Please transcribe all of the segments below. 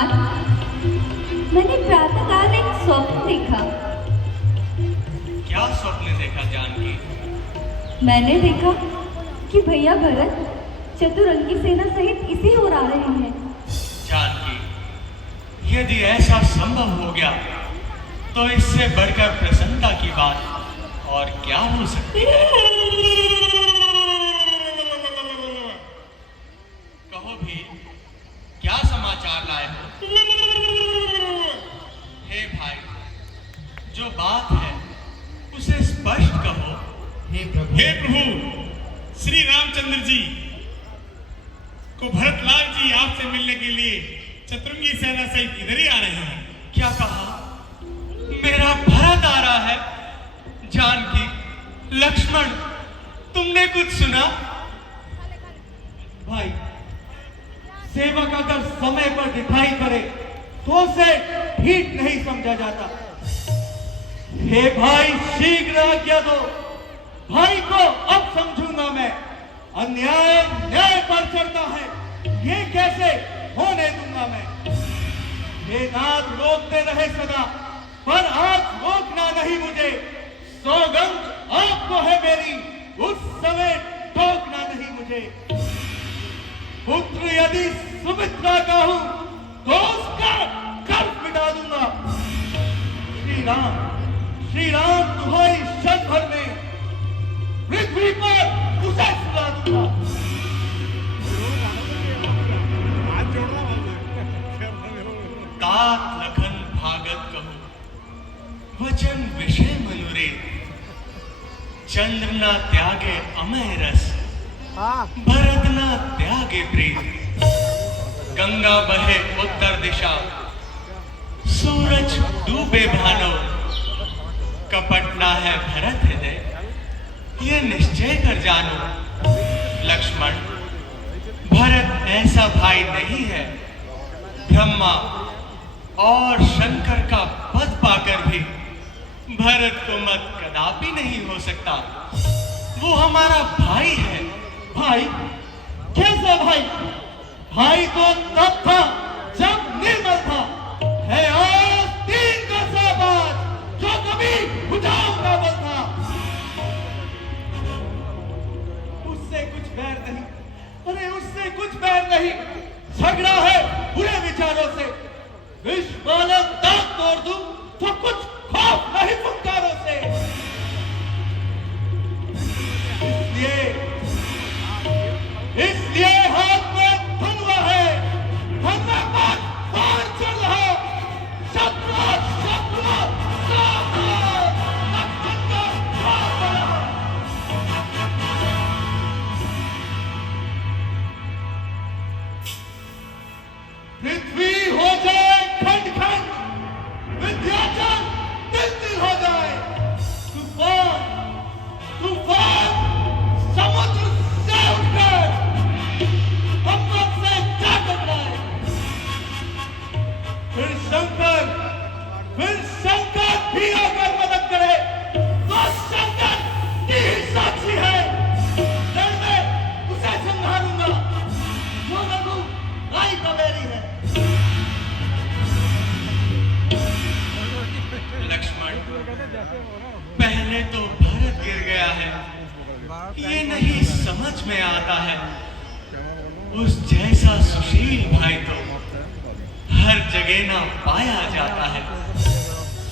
जान, मैंने प्रातःकाल एक स्वप्न देखा। क्या स्वप्न देखा जानकी? मैंने देखा कि भैया भरत चतुरंगी सेना सहित इसे उड़ा रहे हैं। जानकी, यदि ऐसा संभव हो गया तो इससे बढ़कर प्रसन्नता की बात और क्या हो सकती है? कहो भी, क्या समाचार लाए हो? हे भाई, जो बात है उसे स्पष्ट कहो। हे प्रभु, श्री रामचंद्र जी को भरतलाल जी आपसे मिलने के लिए चतुरंगी सेना सहित इधर ही आ रहे हैं। क्या कहा? मेरा भरत आ रहा है? जानकी, लक्ष्मण, तुमने कुछ सुना? भाई, सेवक अगर समय पर दिखाई करे तो उसे ठीक नहीं समझा जाता। हे भाई, शीघ्र आज्ञा दो। भाई को अब समझूंगा मैं। अन्याय न्याय पर चढ़ता है, ये कैसे होने दूंगा मैं। हे नाथ, रोकते रहे सदा, पर आज रोकना नहीं मुझे। सौगंध आपको है मेरी, उस समय टोकना नहीं मुझे। पुत्र यदि सुमित्रा का हूं तो उसका गर्व मिटा दूंगा। श्री राम तुम्हारी क्षण भर में पृथ्वी पर उसे सुला दूंगा। तात लखन भागत कहो, वचन विषय मनुरे। चंद्र न त्यागे अमय रस, भरत न त्यागे प्रेम। गंगा बहे उत्तर दिशा, सूरज डूबे भानो। कपट ना है भरत हृदय, ये निश्चय कर जानो। लक्ष्मण, भरत ऐसा भाई नहीं है। ब्रह्मा और शंकर का पद पाकर भी भरत को मत कदापि नहीं हो सकता। वो हमारा भाई है। भाई? कैसा भाई? भाई तो तब था जब निर्मल था। है आज 3 का बाद जो कभी बुझाऊ का बल था। उससे कुछ बैर नहीं, अरे उससे कुछ बैर नहीं। झगड़ा है बुरे विचारों से। विश्व बालक दांत तोड़ दूं तो कुछ खौफ नहीं फुंकारों से। इसलिए हाथ में धनुआ है, धनुआ पर बाण चल रहा। शत्रु शत्रु सावधान, लक्ष्मण का भाग बड़ा। पृथ्वी हो जाए खंड खंड, विंध्याचल तिल तिल हो जाए। तूफान तूफान समुद्र से उठकर हम लोग से जा टकराए। फिर शंकर भी अगर मदद करे तो शंकर की ही साक्षी है। डर में उसे संहारूंगा जो रघु आई का बैरी है। लक्ष्मण, पहले तो भरत गिर गया है, ये नहीं समझ में आता है। उस जैसा सुशील भाई तो हर जगह ना पाया जाता है।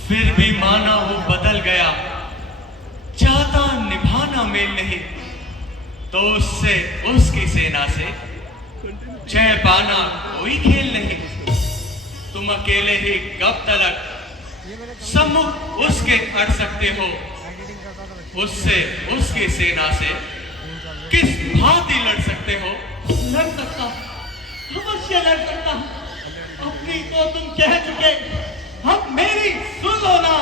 फिर भी माना वो बदल गया, चाहता निभाना मेल नहीं, तो उससे उसकी सेना से जय पाना कोई खेल नहीं। तुम अकेले ही कब तलक सम्मुख उसके अड़ सकते हो। उससे उसकी सेना से किस भांति लड़ सकते हो? लड़ सकता, अवश्य लड़ सकता हूं। अपनी तो तुम कह चुके, अब मेरी सुन लो ना।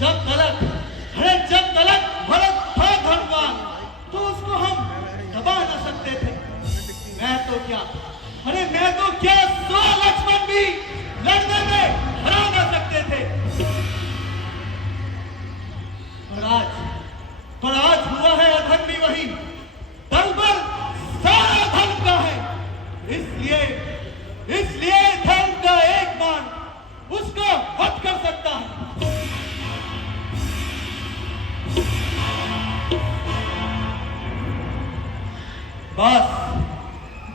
जब तलक भरत था धनवान तो उसको हम दबा न सकते थे। मैं तो क्या 100 लक्ष्मण भी लड़ने में हरा न सकते थे। पर आज हुआ है अधर्म भी वही। दल बल सारा धर्म का है। इसलिए धर्म बस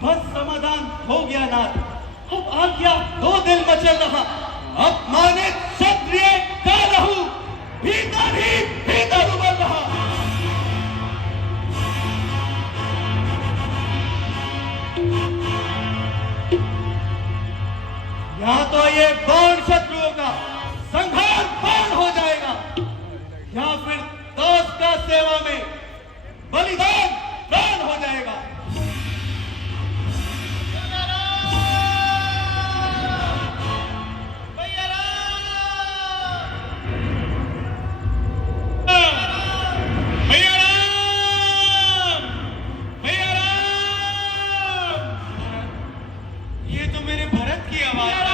बस समाधान हो गया नाथ। अब आज्ञा दो दिल मचल रहा, अपमानित क्षत्रिय का लहू भीतर ही भीतर उबल रहा। या तो ये बाण शत्रुओं का संहार बाण हो जाएगा, या फिर दास का सेवा में बलिदान प्राण हो जाएगा। ये तो मेरे भरत की आवाज है।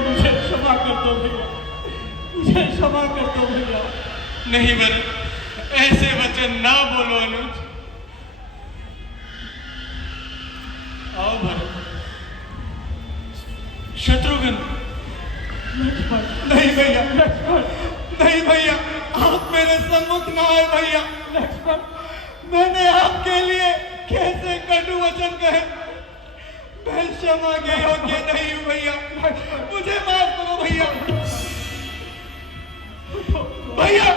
मुझे क्षमा कर दो भैया, मुझे क्षमा कर दो भैया। नहीं भरत, ऐसे वचन ना बोलो अनुज। आओ भरत। शत्रुघ्न। नहीं भैया, नहीं भैया, आप मेरे सम्मुख ना आए भैया। मैंने आपके लिए कैसे कटु वचन कहे, मैं क्षमा के योग्य नहीं हूं भैया, मुझे माफ करो भैया। भैया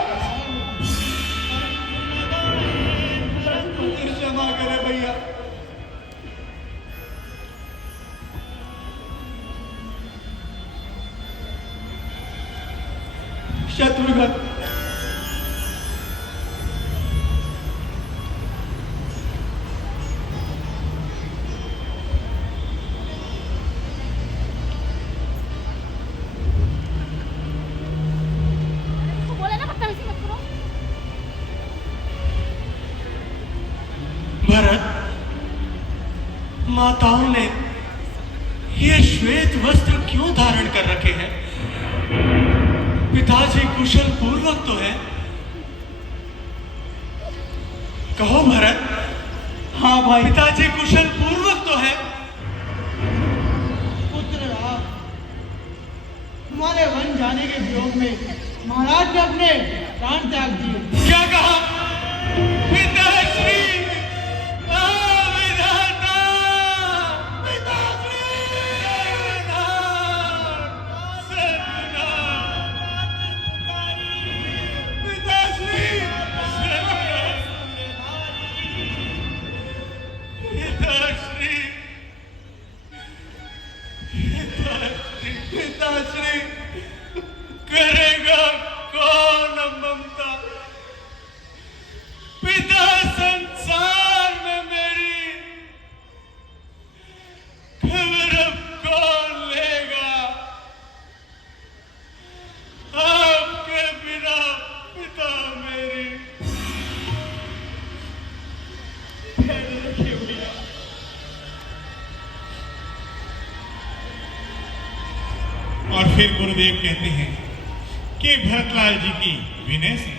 मुझे क्षमा करे भैया। शत्रुघ्न, भरत, माताओं ने ये श्वेत वस्त्र क्यों धारण कर रखे हैं? पिताजी कुशल पूर्वक तो है। कहो भरत। हाँ भाई। पिताजी कुशल पूर्वक तो है। पुत्र राम, तुम्हारे वन जाने के वियोग में महाराज ने अपने प्राण त्याग दिए। क्या कहा? पिताश्री, विधाता, पिताश्री, पिताश्री, पिताश्री, पिताश्री, करेगा कौन ममता? पिता संसार में मेरी खबर अब कौन लेगा? आपके बिना पिता मेरी और फिर गुरुदेव कहते हैं कि भरतलाल जी की विनय से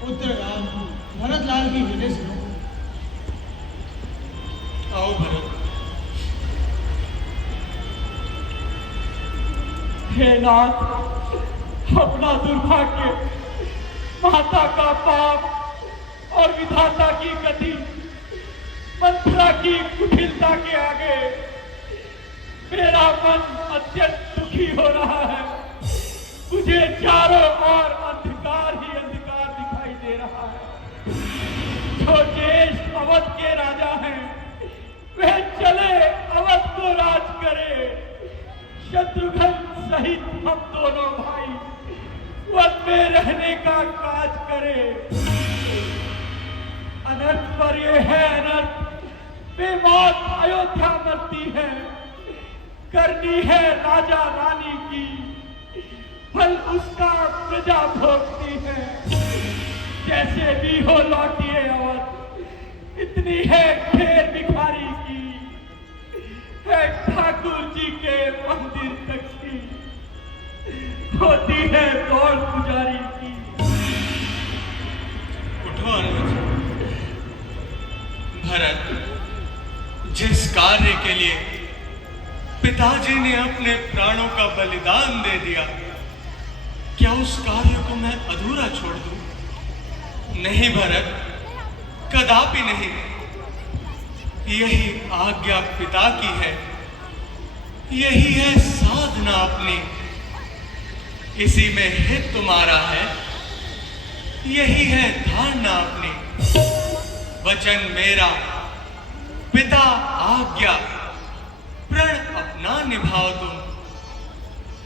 पुत्र राम, भरतलाल की विनय सुनो। आओ भरत। हे नाथ, अपना दुर्भाग्य, माता का पाप और विधाता की गति, मंत्रा की कुटिलता के आगे मेरा मन अत्यंत दुखी हो रहा है। मुझे चारों ओर अंधकार ही अंधकार दिखाई दे रहा है। जो देश अवध के राजा हैं, वे चले अवध को राज करे। शत्रुघ्न सहित हम दोनों भाई वन में रहने का काज करे। अनर्थ पर ये है अनर्थ, बेमौत अयोध्या मरती है। करनी है राजा रानी की, फल उसका प्रजा भोगती है। जैसे भी हो लौटिए अवध, इतनी है ढेर भिखारी की, है ठाकुर जी के मंदिर तक की, होती है दौड़ पुजारी की। उठो अनुज। भरत, जिस कार्य के लिए पिताजी ने अपने प्राणों का बलिदान दे दिया, क्या उस कार्य को मैं अधूरा छोड़ दूं? नहीं भरत, कदापि नहीं। यही आज्ञा पिता की है, यही है साधना अपनी, इसी में हित तुम्हारा है, यही है धारणा अपनी। वचन मेरा, पिता आज्ञा, प्रण अपना निभाओ तुम।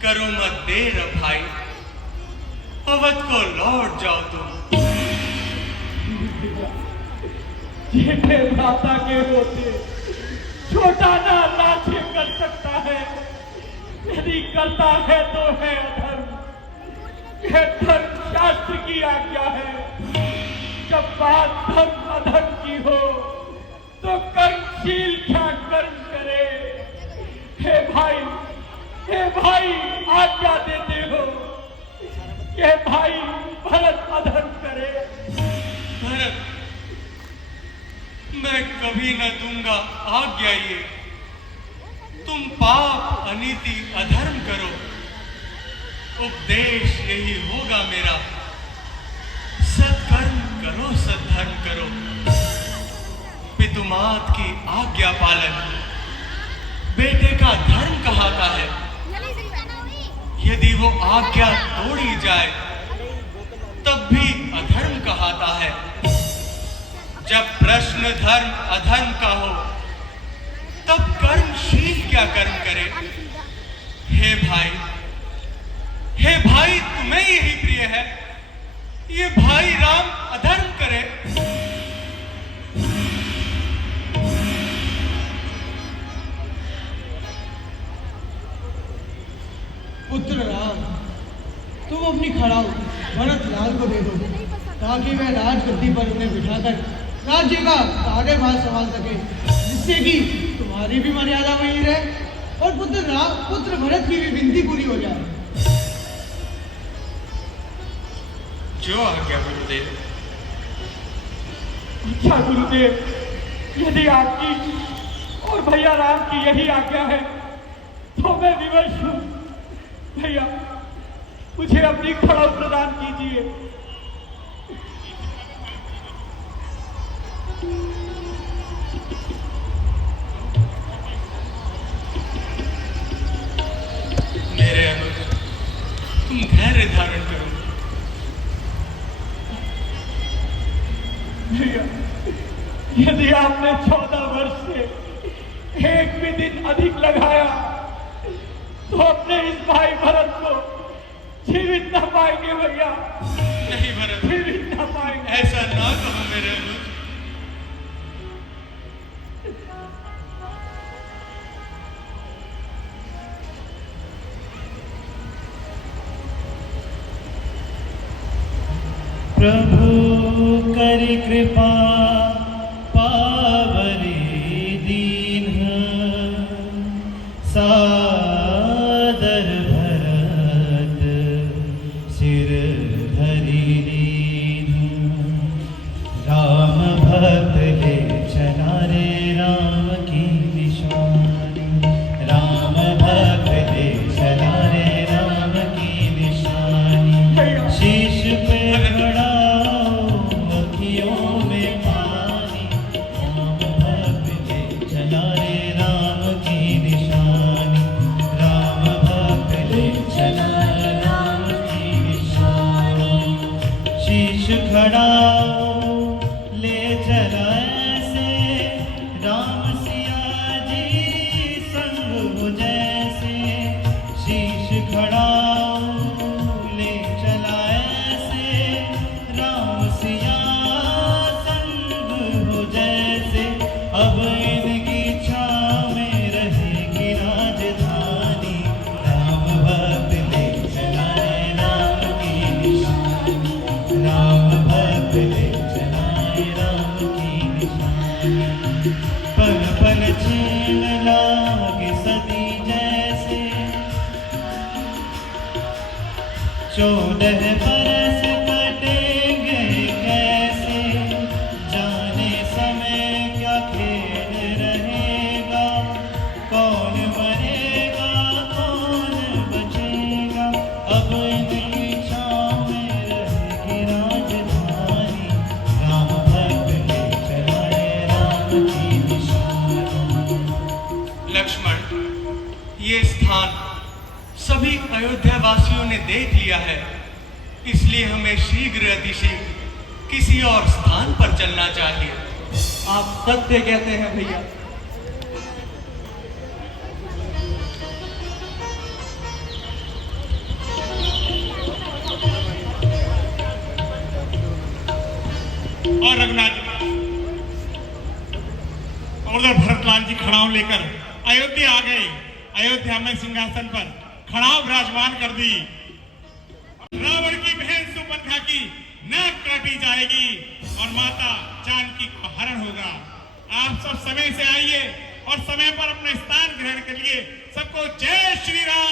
करो मत देर भाई, अवध को लौट जाओ तुम। जेठे भ्राता के होते छोटा ना लाछे कर सकता है। यदि करता है तो है अधर्म। यह धर्म शास्त्र की आज्ञा है। जब बात धर्म अधर्म की हो तो कर्मशील क्या कर्म करे। हे भाई आज्ञा देते हो, ये भाई भरत अधर्म करे। भरत, मैं कभी न दूंगा आज्ञा ये। तुम पाप अनीति अधर्म करो, उपदेश यही होगा मेरा। सत्कर्म करो, सद्धर्म करो। पितुमात की आज्ञा पालन बेटे का धर्म कहाता है। यदि वो आज्ञा तोड़ी जाए तब भी अधर्म कहाता है। जब प्रश्न धर्म अधर्म का हो तब कर्मशील क्या कर्म करे। हे भाई तुम्हें यही प्रिय है, ये भाई राम अधर्म करे। पुत्र राम, तुम अपनी खड़ाऊ भरत लाल को दे दो, ताकि वह राजगद्दी पर उन्हें बिठाकर राज्य का कार्यभार संभाल सके, जिससे कि तुम्हारी भी मर्यादा वही रहे और पुत्र भरत की भी विनती पूरी हो जाए। जो आज्ञा गुरुदेव। अच्छा गुरुदेव, यदि आपकी और भैया राम की यही आज्ञा है तो मैं विवश हूँ। भैया, मुझे अपनी खड़ाऊ प्रदान कीजिए। मेरे अनुज, तुम धैर्य धारण करो। भैया, यदि आपने 14 वर्ष से एक भी दिन अधिक लगाया तो अपने इस भाई भरत को जीवित न पाएंगे। भैया नहीं भरत, जीवित न पाएंगे। ऐसा ना कहो मेरे अनुज। प्रभु करि कृपा पावरी दीन, सादर भरत सिर धरि लीन। राम भक्त ले चला रे राम की निशानी, राम भक्त ले चला रे राम की निशानी। शीश पे खड़ा अखियों में पानी, 14 बरस कटेंगे कैसे, जाने समय क्या खेल रहेगा, कौन मरेगा कौन बचेगा। अब इनकी छाँव में रहेगी राजधानी, राम भक्त ले चलाए राम की निशानी। लक्ष्मण, ये स्थान सभी अयोध्या वासियों ने देख लिया है, इसलिए हमें शीघ्र अतिशीघ्र किसी और स्थान पर चलना चाहिए। आप सत्य कहते हैं भैया। और रघुनाथ जी और उधर भरतलाल जी खड़ाऊ लेकर अयोध्या आ गए। अयोध्या में सिंहासन पर खड़ाऊ विराजमान कर दी। रावण की बहन सुपंखा की नाक काटी जाएगी और माता जानकी का हरण होगा। आप सब समय से आइए और समय पर अपने स्थान ग्रहण करिए। सबको जय श्री राम।